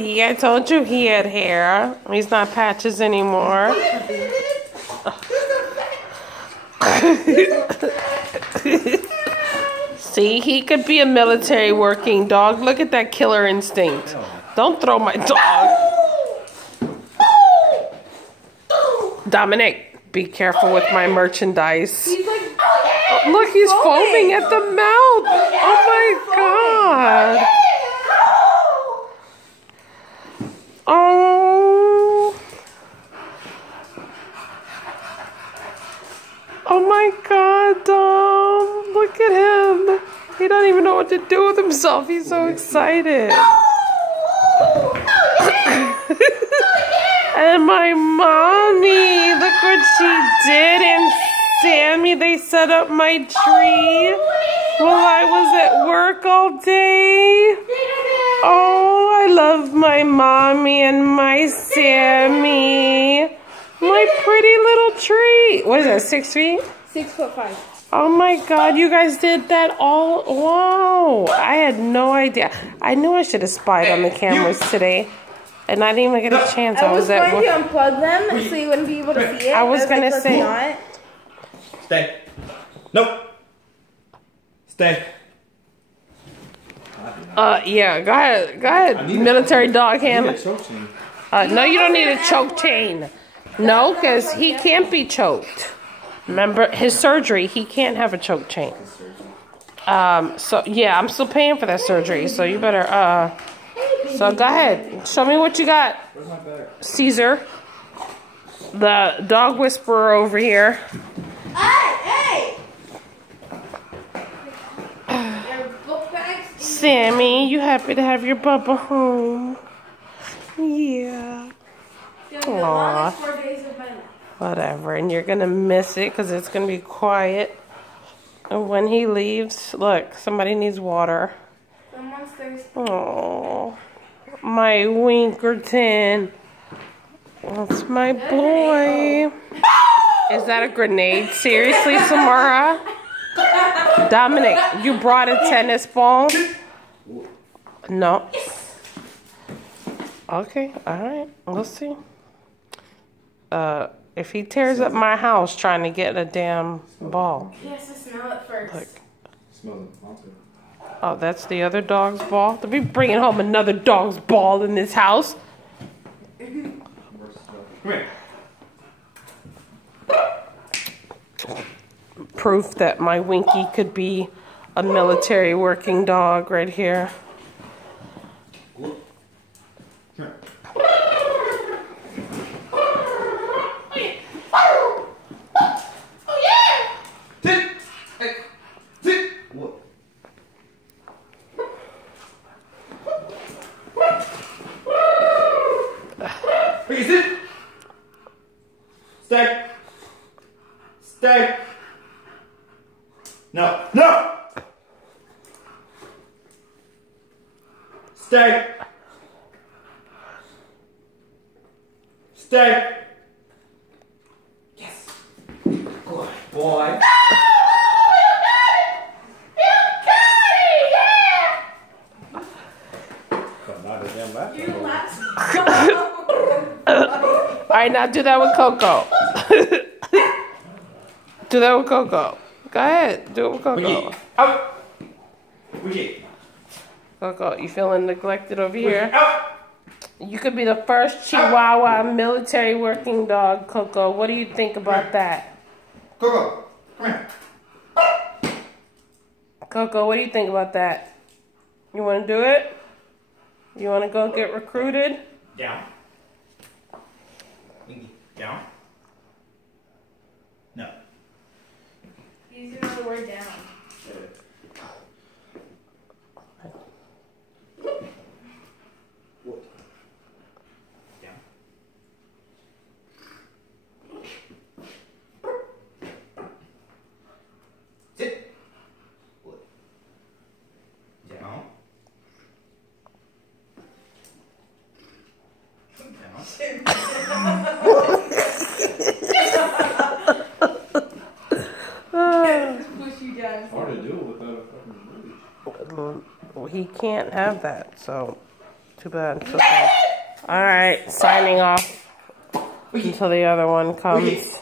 See, I told you he had hair. He's not patches anymore. See, he could be a military working dog. Look at that killer instinct. Don't throw my dog. Dominic, be careful with my merchandise. Look, he's foaming at the mouth. Oh my God. Oh. Oh my God, Dom. Look at him. He doesn't even know what to do with himself. He's so excited. And my mommy, look what she did. And Sammy, they set up my tree while I was at work all day. Oh, I love my mommy and my Sammy. My pretty little tree. What is that, 6 feet? 6'5". Oh my God, you guys did that all. Wow. I had no idea. I knew I should have spied on the cameras today. And I didn't even get a chance. I was going to unplug them so you wouldn't be able to see it. I was going to say. Not. Stay. Nope. Stay. Yeah, go ahead. Go ahead, military dog handler. No, you don't need a choke chain. No, because he can't be choked. Remember, his surgery, he can't have a choke chain. So, yeah, I'm still paying for that surgery, so you better, so go ahead. Show me what you got, Caesar. The dog whisperer over here. Hey! Sammy, you happy to have your Bubba home? Yeah. Aww. Whatever, and you're gonna miss it because it's gonna be quiet. And when he leaves, look, somebody needs water. Someone's thirsty. Oh, my Winkerton. That's my boy. Is that a grenade? Seriously, Samara? Dominic, you brought a tennis ball? No. Okay, alright, we'll see. If he tears up my house trying to get a damn ball. He has to smell it first. Look. Oh, that's the other dog's ball? They'll be bringing home another dog's ball in this house. Come here. Proof that my Winky could be a military working dog right here. Come here. Stay. Stay. No. No. Stay. Stay. Yes. Good boy. No! You got it! Yeah! But not a damn laugh. You laughed. Alright, now do that with Coco. Do that with Coco. Go ahead, do it with Coco. Out. Wiggy. Coco, you feeling neglected over here? Out. You could be the first Chihuahua military working dog, Coco. What do you think about that? Coco, come here. Coco, what do you think about that? You want to do it? You want to go get recruited? Down. Down. No. Use another word down. What? Down. Sit. What? Down. He can't have that, so Too bad. So sad. Alright, signing off until the other one comes.